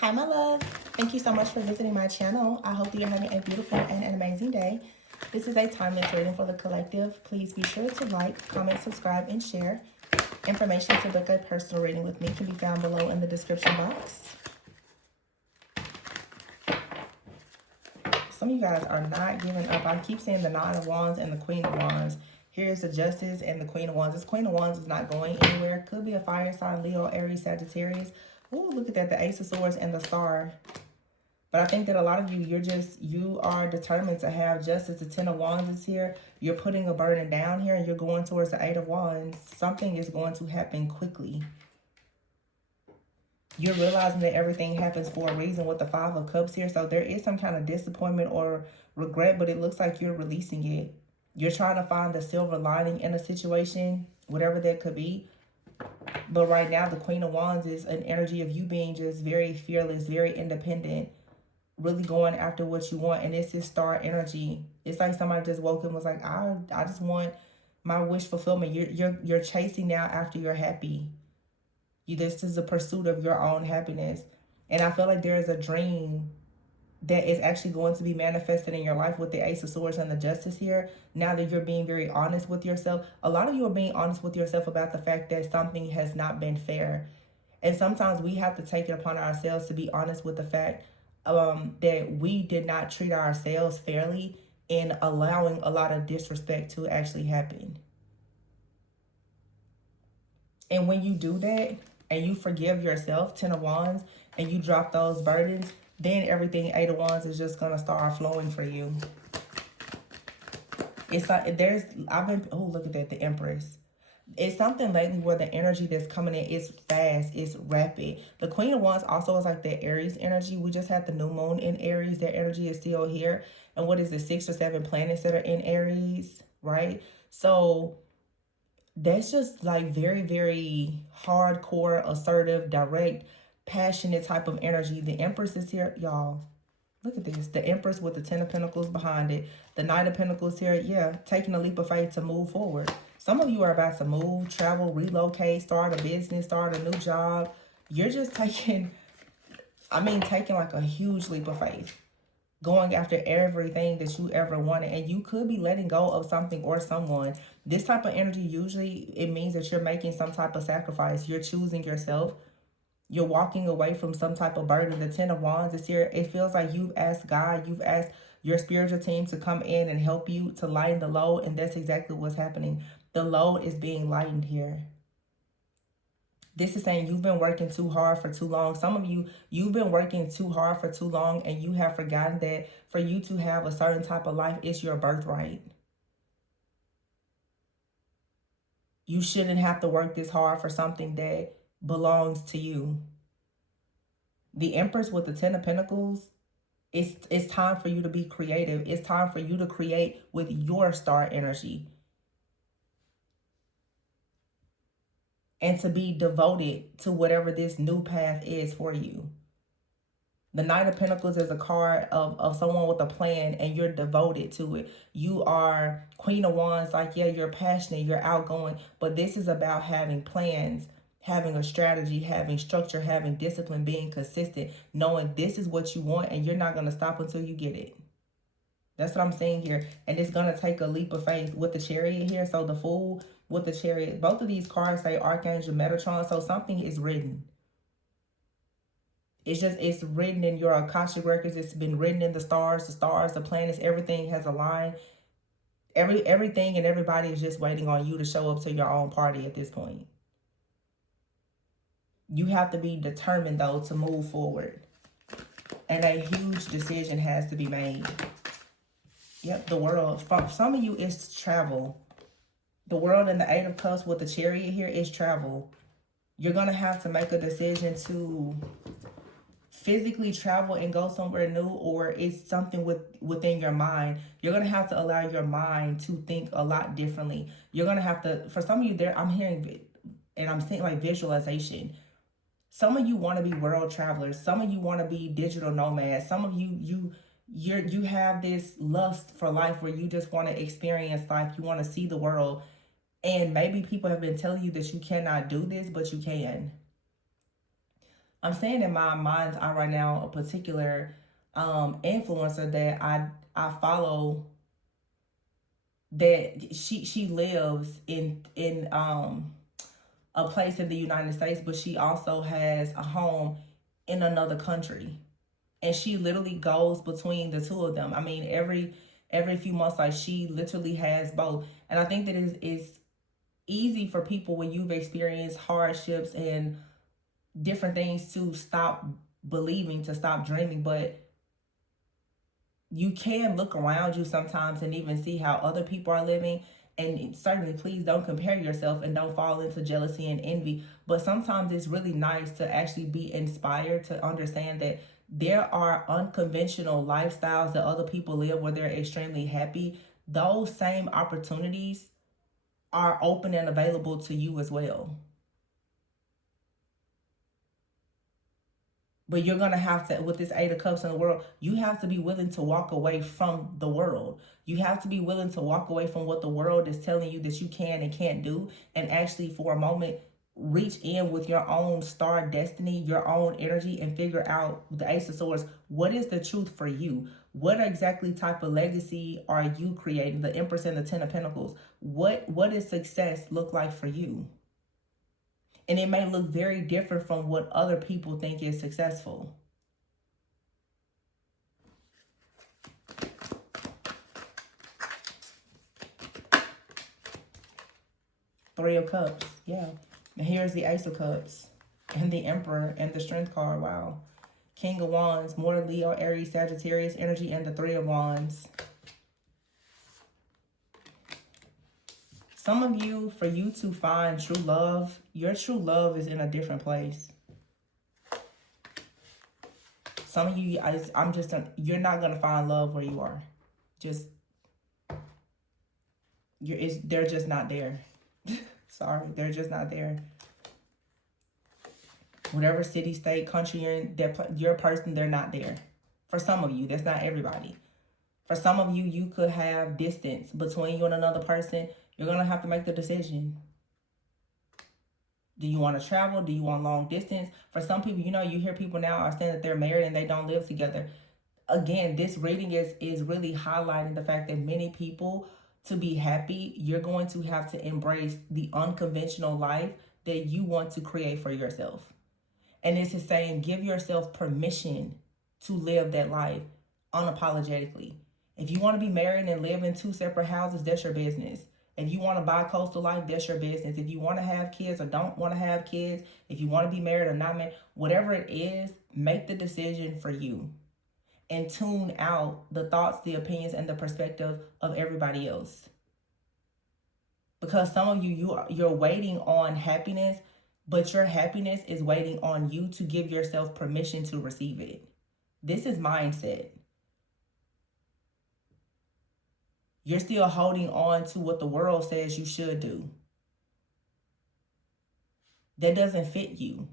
Hi, my love. Thank you so much for visiting my channel. I hope that you're having a beautiful and an amazing day. This is a timeless reading for the collective. Please be sure to like, comment, subscribe, and share. Information to book a personal reading with me can be found below in the description box. Some of you guys are not giving up. I keep saying the Nine of Wands and the Queen of Wands. Here's the Justice and the Queen of Wands. This Queen of Wands is not going anywhere. Could be a fire sign, Leo, Aries, Sagittarius. Oh, look at that, the Ace of Swords and the Star. But I think that a lot of you, you are determined to have justice. The Ten of Wands is here. You're putting a burden down here and you're going towards the Eight of Wands. Something is going to happen quickly. You're realizing that everything happens for a reason with the Five of Cups here. So there is some kind of disappointment or regret, but it looks like you're releasing it. You're trying to find the silver lining in a situation, whatever that could be. But right now, the Queen of Wands is an energy of you being just very fearless, very independent, really going after what you want. And it's his star energy. It's like somebody just woke up and was like, I just want my wish fulfillment. You're chasing now after you're happy. This is a pursuit of your own happiness. And I feel like there is a dream that is actually going to be manifested in your life with the Ace of Swords and the Justice here. Now that you're being very honest with yourself. A lot of you are being honest with yourself about the fact that something has not been fair. And sometimes we have to take it upon ourselves to be honest with the fact that we did not treat ourselves fairly in allowing a lot of disrespect to actually happen. And when you do that and you forgive yourself, Ten of Wands, and you drop those burdens, then everything, Eight of Wands, is just going to start flowing for you. It's like oh, look at that, the Empress. It's something lately where the energy that's coming in is fast, it's rapid. The Queen of Wands also is like the Aries energy. We just had the new moon in Aries. Their energy is still here. And what is it, 6 or 7 planets that are in Aries, right? So that's just like very, very hardcore, assertive, direct, passionate type of energy. The Empress is here, y'all. Look at this. The Empress with the 10 of Pentacles behind it. The Knight of Pentacles here. Yeah, taking a leap of faith to move forward. Some of you are about to move, travel, relocate, start a business, start a new job. You're just taking like a huge leap of faith. Going after everything that you ever wanted. And you could be letting go of something or someone. This type of energy, usually it means that you're making some type of sacrifice. You're choosing yourself. You're walking away from some type of burden. The Ten of Wands is here. It feels like you've asked God, you've asked your spiritual team to come in and help you to lighten the load. And that's exactly what's happening. The load is being lightened here. This is saying you've been working too hard for too long. Some of you, you've been working too hard for too long and you have forgotten that for you to have a certain type of life, it's your birthright. You shouldn't have to work this hard for something that belongs to you. The Empress with the 10 of Pentacles, it's time for you to be creative. It's time for you to create with your star energy. And to be devoted to whatever this new path is for you. The Knight of Pentacles is a card of someone with a plan and you're devoted to it. You are Queen of Wands, like, yeah, you're passionate, you're outgoing, but this is about having plans, having a strategy, having structure, having discipline, being consistent, knowing this is what you want and you're not going to stop until you get it. That's what I'm saying here. And it's going to take a leap of faith with the Chariot here. So the Fool with the Chariot, both of these cards say Archangel Metatron. So something is written. It's written in your Akashic records. It's been written in the stars, the planets, everything has aligned. Everything and everybody is just waiting on you to show up to your own party at this point. You have to be determined, though, to move forward. And a huge decision has to be made. Yep, the world. For some of you, it's travel. The world and the Eight of Cups with the Chariot here is travel. You're going to have to make a decision to physically travel and go somewhere new, or it's something within your mind. You're going to have to allow your mind to think a lot differently. You're going to have to, for some of you there, I'm hearing and I'm seeing like visualization. Some of you want to be world travelers. Some of you want to be digital nomads. Some of you have this lust for life where you just want to experience life. You want to see the world. And maybe people have been telling you that you cannot do this, but you can. I'm saying in my mind's eye right now, a particular influencer that I follow, that she lives in a place in the United States, but she also has a home in another country, and she literally goes between the two of them. I mean, every few months, like, she literally has both. And I think that it's easy for people when you've experienced hardships and different things to stop believing, to stop dreaming. But you can look around you sometimes and even see how other people are living. And certainly, please don't compare yourself and don't fall into jealousy and envy. But sometimes it's really nice to actually be inspired to understand that there are unconventional lifestyles that other people live where they're extremely happy. Those same opportunities are open and available to you as well. But you're going to have to, with this Eight of Cups in the world, you have to be willing to walk away from the world. You have to be willing to walk away from what the world is telling you that you can and can't do, and actually, for a moment, reach in with your own star destiny, your own energy, and figure out, the Ace of Swords, what is the truth for you? What exactly type of legacy are you creating? The Empress and the Ten of Pentacles. What does success look like for you? And it may look very different from what other people think is successful. Three of Cups, yeah. And here's the Ace of Cups and the Emperor and the Strength card. Wow. King of Wands, more Leo, Aries, Sagittarius energy, and the Three of Wands. Some of you, for you to find true love, your true love is in a different place. Some of you, you're not going to find love where you are. They're just not there. Sorry, they're just not there. Whatever city, state, country you're in, your person, they're not there. For some of you, that's not everybody. For some of you, you could have distance between you and another person. You're going to have to make the decision. Do you want to travel? Do you want long distance? For some people, you hear people now are saying that they're married and they don't live together. Again, this reading is really highlighting the fact that many people, to be happy, you're going to have to embrace the unconventional life that you want to create for yourself. And this is saying, give yourself permission to live that life unapologetically. If you want to be married and live in two separate houses, that's your business. If you want to buy coastal life, that's your business. If you want to have kids or don't want to have kids, if you want to be married or not married, whatever it is, make the decision for you. And tune out the thoughts, the opinions, and the perspective of everybody else. Because some of you're waiting on happiness, but your happiness is waiting on you to give yourself permission to receive it. This is mindset. You're still holding on to what the world says you should do. That doesn't fit you.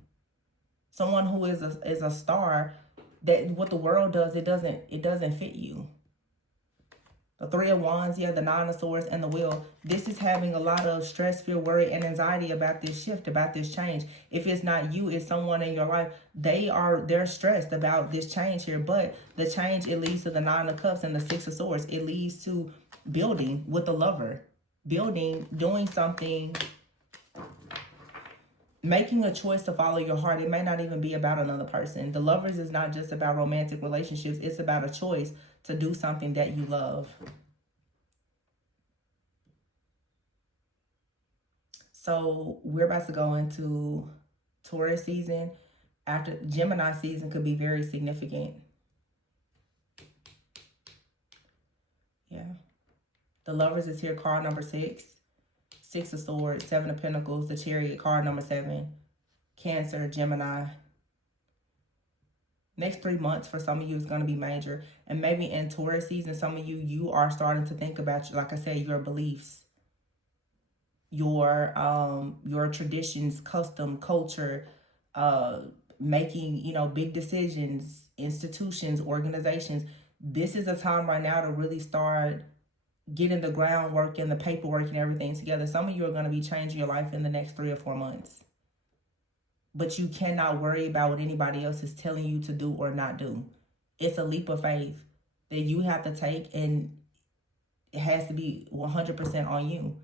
Someone who is a star, that what the world does, it doesn't fit you. The Three of Wands, yeah, the Nine of Swords, and the Wheel. This is having a lot of stress, fear, worry, and anxiety about this shift, about this change. If it's not you, it's someone in your life. They're stressed about this change here. But the change, it leads to the Nine of Cups and the Six of Swords. It leads to building with the Lover. Building, doing something, making a choice to follow your heart. It may not even be about another person. The Lovers is not just about romantic relationships. It's about a choice to do something that you love. So we're about to go into Taurus season. After Gemini season could be very significant. Yeah. The Lovers is here, card number 6. Six of Swords, Seven of Pentacles, the Chariot, card number 7. Cancer, Gemini. Next 3 months for some of you is going to be major. And maybe in Taurus season, some of you are starting to think about, like I said, your beliefs, your traditions, custom, culture, making, big decisions, institutions, organizations. This is a time right now to really start getting the groundwork and the paperwork and everything together. Some of you are going to be changing your life in the next 3 or 4 months. but you cannot worry about what anybody else is telling you to do or not do. It's a leap of faith that you have to take, and it has to be 100% on you,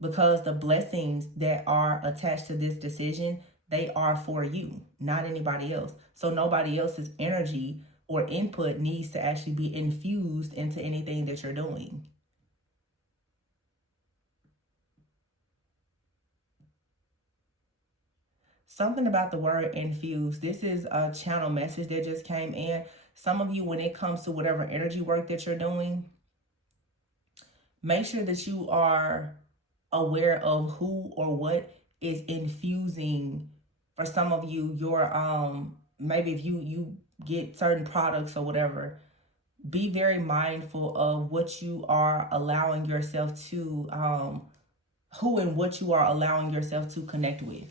because the blessings that are attached to this decision, they are for you, not anybody else. So nobody else's energy or input needs to actually be infused into anything that you're doing. Something about the word infuse. This is a channel message that just came in. Some of you, when it comes to whatever energy work that you're doing, make sure that you are aware of who or what is infusing. For some of you, your maybe if you get certain products or whatever, be very mindful of what you are allowing yourself to who and what you are allowing yourself to connect with.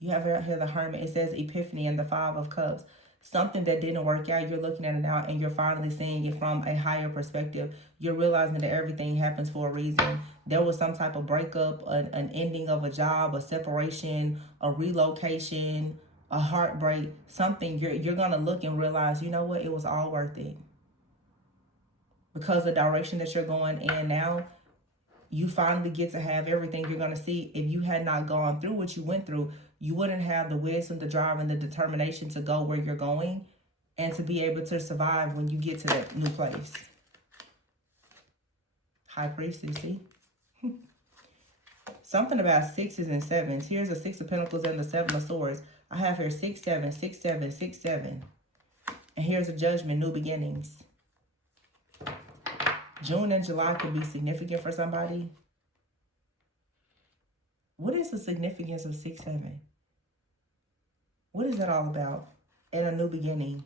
You have here the Hermit. It says Epiphany and the Five of Cups. Something that didn't work out, you're looking at it now and you're finally seeing it from a higher perspective. You're realizing that everything happens for a reason. There was some type of breakup, an ending of a job, a separation, a relocation, a heartbreak, something. You're going to look and realize, you know what, it was all worth it. Because the direction that you're going in now, you finally get to have everything you're going to see. If you had not gone through what you went through, you wouldn't have the wisdom, the drive, and the determination to go where you're going and to be able to survive when you get to that new place. High Priestess, see? Something about sixes and sevens. Here's the Six of Pentacles and the Seven of Swords. I have here 6, 7, 6, 7, 6, 7. And here's a Judgment, new beginnings. June and July could be significant for somebody. What is the significance of 6, 7? What is that all about? And a new beginning.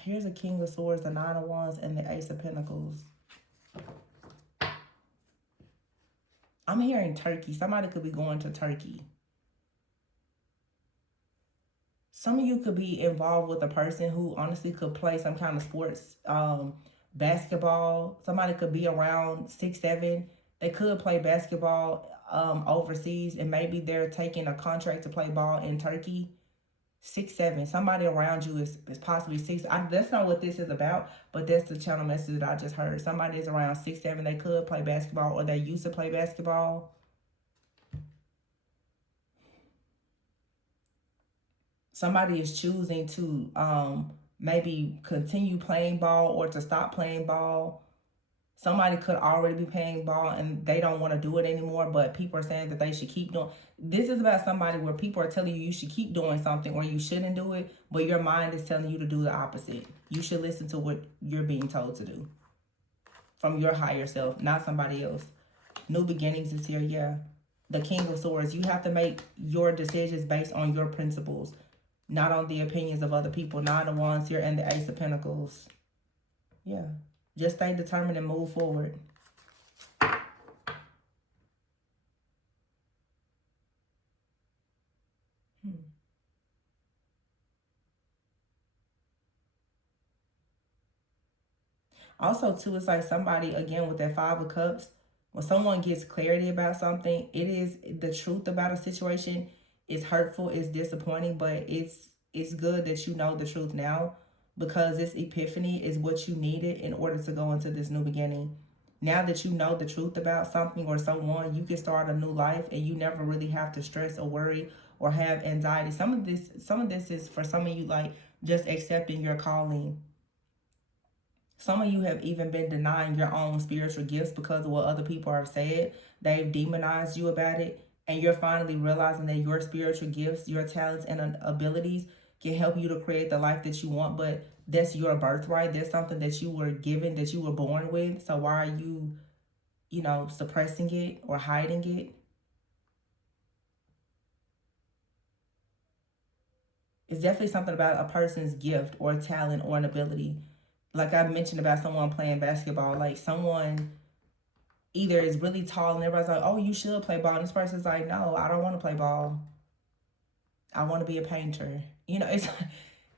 Here's a King of Swords, the Nine of Wands, and the Ace of Pentacles. I'm hearing Turkey. Somebody could be going to Turkey. Some of you could be involved with a person who honestly could play some kind of sports, basketball. Somebody could be around 6, 7. They could play basketball overseas, and maybe they're taking a contract to play ball in Turkey. 6, 7. Somebody around you is possibly 6. That's not what this is about, but that's the channel message that I just heard. Somebody is around 6, 7. They could play basketball, or they used to play basketball. Somebody is choosing to maybe continue playing ball or to stop playing ball. Somebody could already be playing ball and they don't want to do it anymore, but people are saying that they should keep doing. This is about somebody where people are telling you should keep doing something or you shouldn't do it, but your mind is telling you to do the opposite. You should listen to what you're being told to do from your higher self, not somebody else. New beginnings is here, yeah. The King of Swords. You have to make your decisions based on your principles, not on the opinions of other people. Nine of Wands here and the Ace of Pentacles. Yeah. Just stay determined and move forward. Also, too, it's like somebody, again, with that Five of Cups, when someone gets clarity about something, it is the truth about a situation. It's hurtful, it's disappointing, but it's good that you know the truth now, because this epiphany is what you needed in order to go into this new beginning. Now that you know the truth about something or someone, you can start a new life and you never really have to stress or worry or have anxiety. Some of this is for some of you, like just accepting your calling. Some of you have even been denying your own spiritual gifts because of what other people have said. They've demonized you about it. And you're finally realizing that your spiritual gifts, your talents and abilities can help you to create the life that you want. But that's your birthright. That's something that you were given, that you were born with. So why are you, suppressing it or hiding it? It's definitely something about a person's gift or talent or an ability. Like I mentioned about someone playing basketball, like someone either is really tall and everybody's like, oh, you should play ball. And this person's like, no, I don't want to play ball. I want to be a painter. You know, it's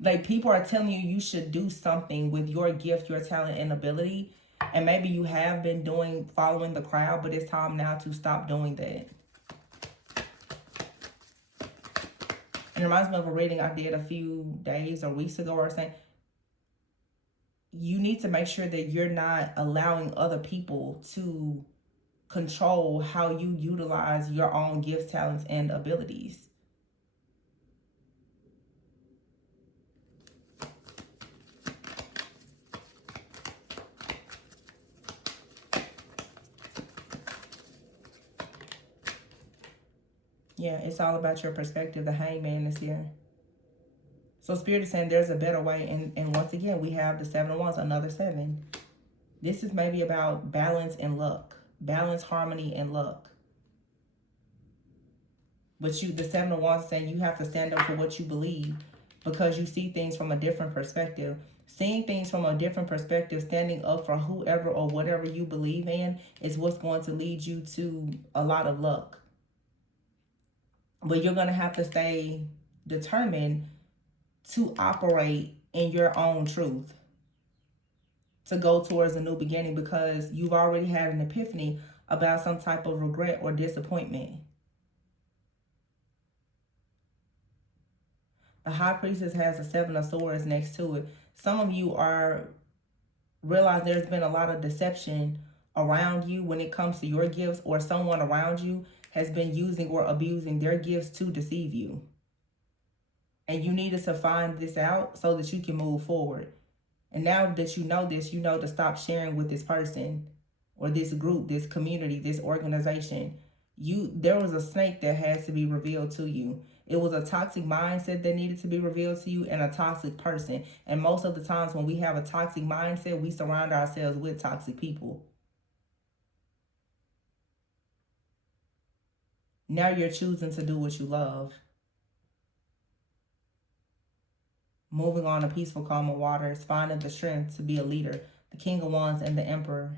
like people are telling you you should do something with your gift, your talent, and ability. And maybe you have been following the crowd, but it's time now to stop doing that. And it reminds me of a reading I did a few days or weeks ago, or saying you need to make sure that you're not allowing other people to control how you utilize your own gifts, talents, and abilities. Yeah, it's all about your perspective. The hangman is here. So Spirit is saying there's a better way. And once again, we have the 7 of Wands, another 7. This is maybe about balance and luck. Balance, harmony, and luck. But the 7 of Wands is saying you have to stand up for what you believe, because you see things from a different perspective. Seeing things from a different perspective, standing up for whoever or whatever you believe in, is what's going to lead you to a lot of luck. But you're going to have to stay determined to operate in your own truth, to go towards a new beginning, because you've already had an epiphany about some type of regret or disappointment. The High Priestess has a 7 of Swords next to it. Some of you realize there's been a lot of deception around you when it comes to your gifts, or someone around you has been using or abusing their gifts to deceive you. And you needed to find this out so that you can move forward. And now that you know this, you know to stop sharing with this person or this group, this community, this organization. There was a snake that has to be revealed to you. It was a toxic mindset that needed to be revealed to you, and a toxic person. And most of the times when we have a toxic mindset, we surround ourselves with toxic people. Now you're choosing to do what you love. Moving on to peaceful, calm waters, finding the strength to be a leader. The King of Wands and the Emperor.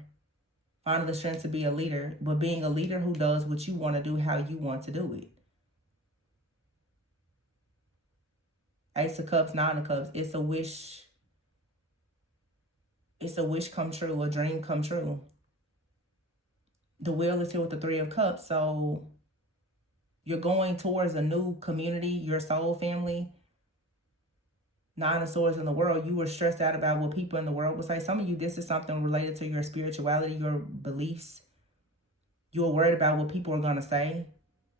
Finding the strength to be a leader, but being a leader who does what you want to do, how you want to do it. Ace of Cups, 9 of Cups. It's a wish. It's a wish come true, a dream come true. The Wheel is here with the 3 of Cups. So you're going towards a new community, your soul family. 9 of Swords in the world. You were stressed out about what people in the world would say. Some of you, this is something related to your spirituality, your beliefs. You were worried about what people are going to say.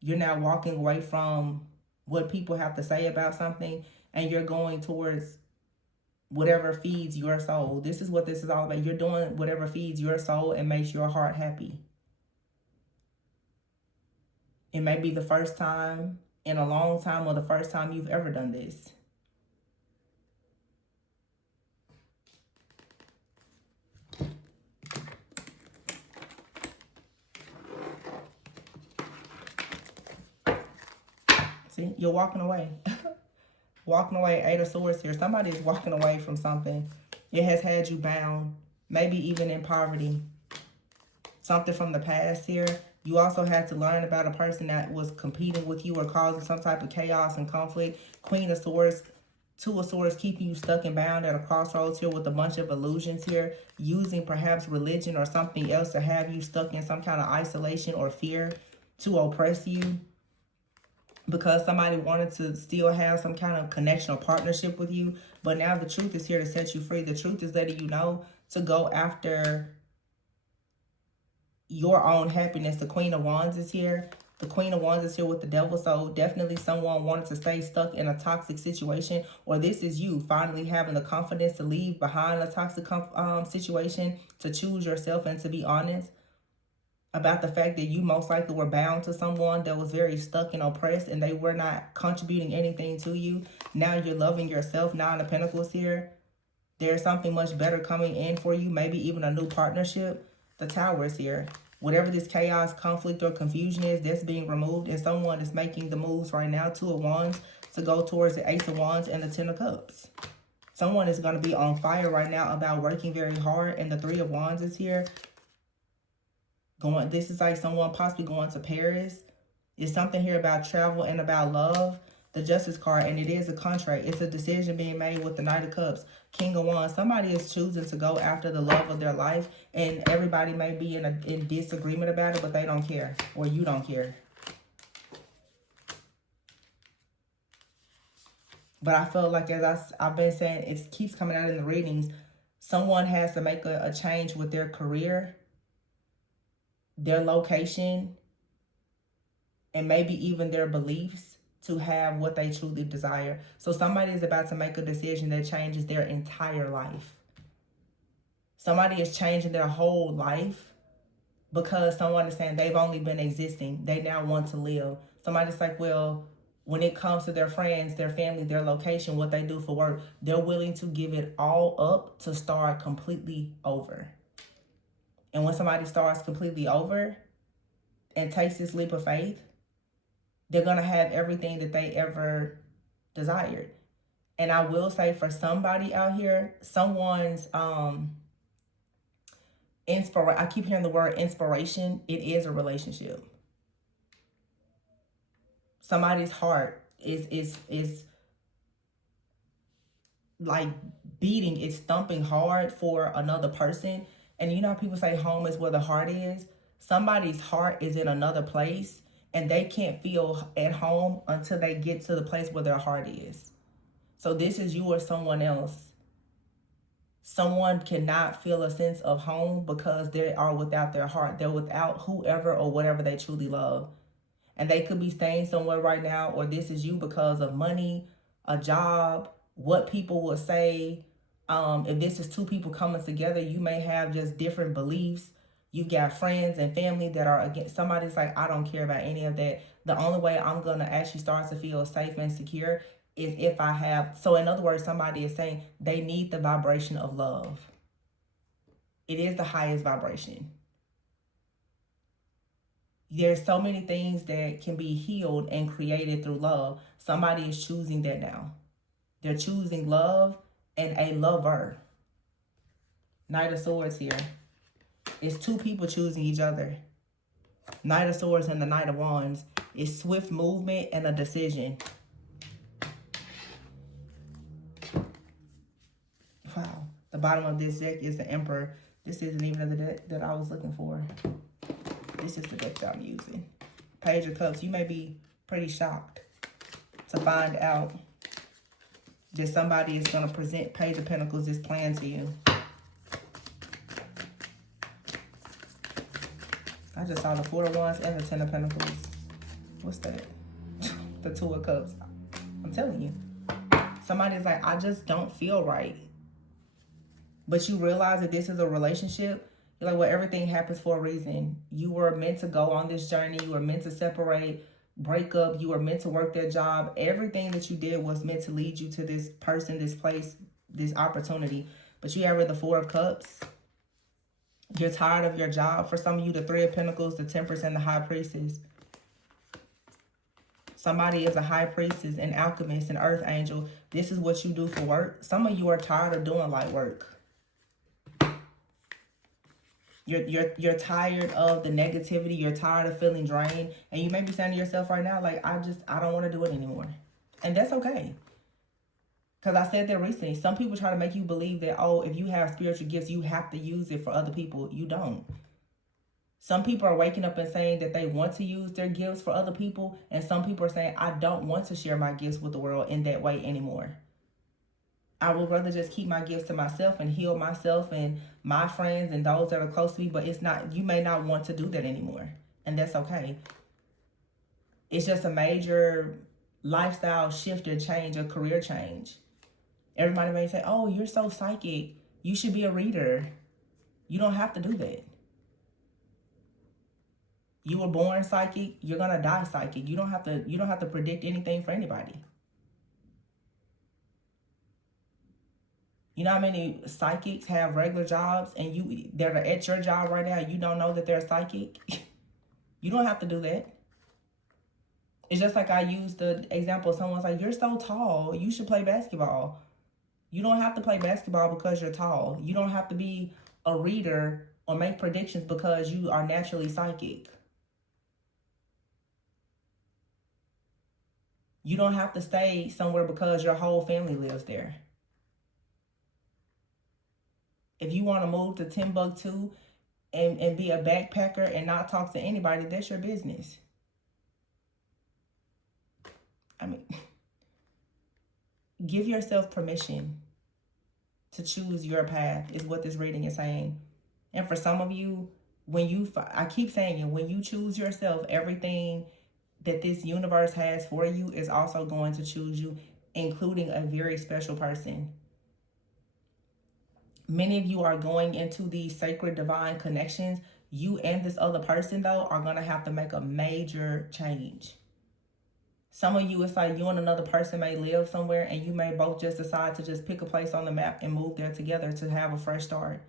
You're now walking away from what people have to say about something, and you're going towards whatever feeds your soul. This is what this is all about. You're doing whatever feeds your soul and makes your heart happy. It may be the first time in a long time, or the first time you've ever done this. See, you're walking away. Walking away, 8 of Swords here. Somebody is walking away from something. It has had you bound, maybe even in poverty. Something from the past here. You also had to learn about a person that was competing with you or causing some type of chaos and conflict. Queen of Swords, 2 of Swords, keeping you stuck and bound at a crossroads here with a bunch of illusions here. Using perhaps religion or something else to have you stuck in some kind of isolation or fear to oppress you, because somebody wanted to still have some kind of connection or partnership with you. But now the truth is here to set you free. The truth is letting you know to go after your own happiness. The Queen of Wands is here. The Queen of Wands is here with the Devil. So definitely someone wanted to stay stuck in a toxic situation. Or this is you finally having the confidence to leave behind a toxic situation, to choose yourself and to be honest about the fact that you most likely were bound to someone that was very stuck and oppressed, and they were not contributing anything to you. Now you're loving yourself. 9 of Pentacles here. There's something much better coming in for you, maybe even a new partnership. The Tower is here. Whatever this chaos, conflict, or confusion is, that's being removed, and someone is making the moves right now. 2 of Wands to go towards the Ace of Wands and the 10 of Cups. Someone is going to be on fire right now about working very hard, and the 3 of Wands is here. This is like someone possibly going to Paris. It's something here about travel and about love. The Justice card, and it is a contract. It's a decision being made with the Knight of Cups, King of Wands. Somebody is choosing to go after the love of their life, and everybody may be in disagreement about it, but they don't care, or you don't care. But I feel like, as I've been saying, it keeps coming out in the readings, someone has to make a change with their career, their location, and maybe even their beliefs to have what they truly desire. So somebody is about to make a decision that changes their entire life. Somebody is changing their whole life because someone is saying they've only been existing. They now want to live. Somebody's like, well, when it comes to their friends, their family, their location, what they do for work, they're willing to give it all up to start completely over. And when somebody starts completely over and takes this leap of faith, they're going to have everything that they ever desired. And I will say, for somebody out here, someone's I keep hearing the word inspiration. It is a relationship. Somebody's heart is like beating, it's thumping hard for another person. And you know how people say home is where the heart is? Somebody's heart is in another place, and they can't feel at home until they get to the place where their heart is. So this is you or someone else. Someone cannot feel a sense of home because they are without their heart. They're without whoever or whatever they truly love. And they could be staying somewhere right now, or this is you because of money, a job, what people will say. If this is two people coming together, you may have just different beliefs. You've got friends and family that are against. Somebody's like, I don't care about any of that. The only way I'm going to actually start to feel safe and secure is if I have. So in other words, somebody is saying they need the vibration of love. It is the highest vibration. There's so many things that can be healed and created through love. Somebody is choosing that now. They're choosing love and a lover. Knight of Swords here. It's two people choosing each other. Knight of Swords and the Knight of Wands. It's swift movement and a decision. Wow. The bottom of this deck is the Emperor. This isn't even the deck that I was looking for. This is the deck that I'm using. Page of Cups. You may be pretty shocked to find out that somebody is going to present Page of Pentacles, this plan to you. I just saw the Four of Wands and the Ten of Pentacles. What's that? The Two of Cups. I'm telling you. Somebody's like, I just don't feel right. But you realize that this is a relationship. You're like, well, everything happens for a reason. You were meant to go on this journey. You were meant to separate, break up. You were meant to work that job. Everything that you did was meant to lead you to this person, this place, this opportunity. But you have the Four of Cups. You're tired of your job. For some of you, the Three of Pentacles, the Temperance, and the High Priestess. Somebody is a High Priestess, an alchemist, an earth angel. This is what you do for work. Some of you are tired of doing light work. You're tired of the negativity. You're tired of feeling drained. And you may be saying to yourself right now, like, I don't want to do it anymore. And that's okay. Because I said that recently. Some people try to make you believe that, oh, if you have spiritual gifts, you have to use it for other people. You don't. Some people are waking up and saying that they want to use their gifts for other people. And some people are saying, I don't want to share my gifts with the world in that way anymore. I would rather just keep my gifts to myself and heal myself and my friends and those that are close to me. But it's not, you may not want to do that anymore. And that's okay. It's just a major lifestyle shift or change, a career change. Everybody may say, oh, you're so psychic. You should be a reader. You don't have to do that. You were born psychic. You're going to die psychic. You don't have to predict anything for anybody. You know how many psychics have regular jobs and that are at your job right now, you don't know that they're psychic? You don't have to do that. It's just like I used the example. Someone's like, you're so tall. You should play basketball. You don't have to play basketball because you're tall. You don't have to be a reader or make predictions because you are naturally psychic. You don't have to stay somewhere because your whole family lives there. If you want to move to Timbuktu and be a backpacker and not talk to anybody, that's your business. I mean, give yourself permission to choose your path is what this reading is saying. And for some of you, I keep saying it, when you choose yourself, everything that this universe has for you is also going to choose you, including a very special person. Many of you are going into these sacred divine connections. You and this other person, though, are going to have to make a major change. Some of you, it's like you and another person may live somewhere and you may both just decide to just pick a place on the map and move there together to have a fresh start.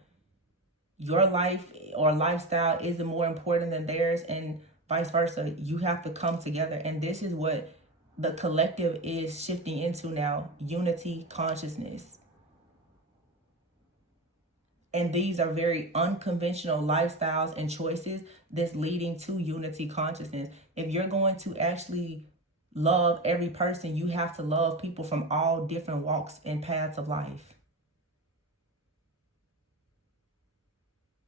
Your life or lifestyle isn't more important than theirs, and vice versa. You have to come together. And this is what the collective is shifting into now: unity consciousness. And these are very unconventional lifestyles and choices that's leading to unity consciousness. If you're going to actually love every person, you have to love people from all different walks and paths of life.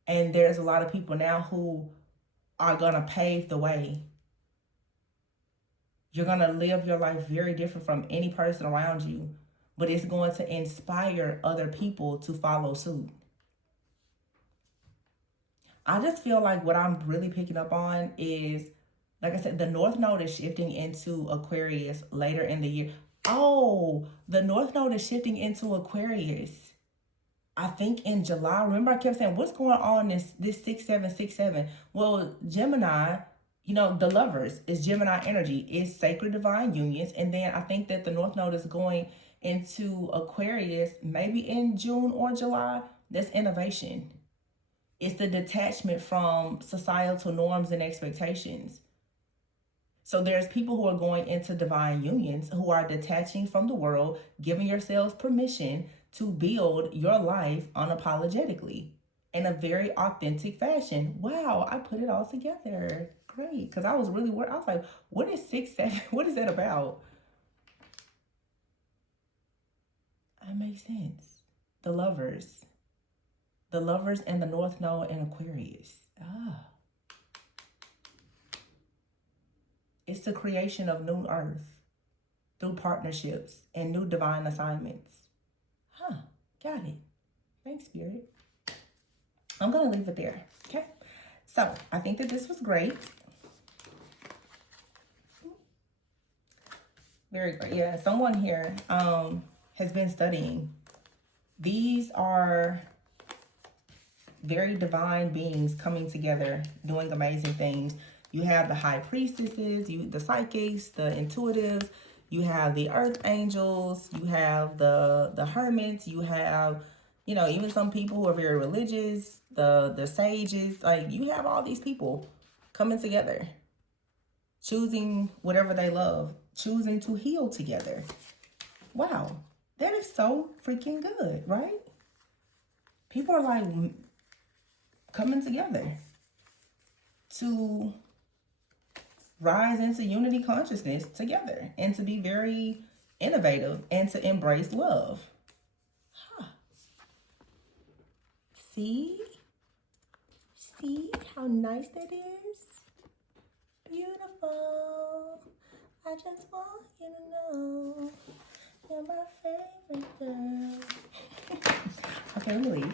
And there's a lot of people now who are going to pave the way. You're going to live your life very different from any person around you, but it's going to inspire other people to follow suit. I just feel like what I'm really picking up on is, like I said, the North Node is shifting into Aquarius later in the year. Oh, the North Node is shifting into Aquarius, I think in July. Remember I kept saying, what's going on this 6767? Well, Gemini, the lovers is Gemini energy, is sacred divine unions. And then I think that the North Node is going into Aquarius maybe in June or July. That's innovation. It's the detachment from societal norms and expectations. So there's people who are going into divine unions who are detaching from the world, giving yourselves permission to build your life unapologetically in a very authentic fashion. Wow, I put it all together. Great. Because I was really worried. I was like, what is 6-7? What is that about? That makes sense. The lovers. The lovers and the North Node and Aquarius. It's the creation of new earth through partnerships and new divine assignments. Got it. Thanks, Spirit. I'm going to leave it there. Okay. So I think that this was great. Very great. Yeah. Someone here has been studying. These are very divine beings coming together, doing amazing things. You have the high priestesses, the psychics, the intuitives, you have the earth angels, you have the hermits, you have, even some people who are very religious, the sages. Like, you have all these people coming together, choosing whatever they love, choosing to heal together. Wow, that is so freaking good, right? People are like coming together to rise into unity consciousness together and to be very innovative and to embrace love. See how nice that is? Beautiful. I just want you to know you're my favorite girl. Okay, let me leave.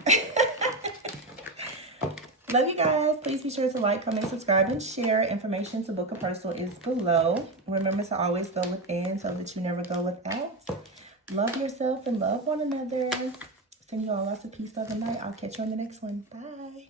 Love you guys. Please be sure to like, comment, subscribe, and share. Information to book a personal is below. Remember to always go within so that you never go without. Love yourself and love one another. Send you all lots of peace, love, and light. I'll catch you on the next one. Bye.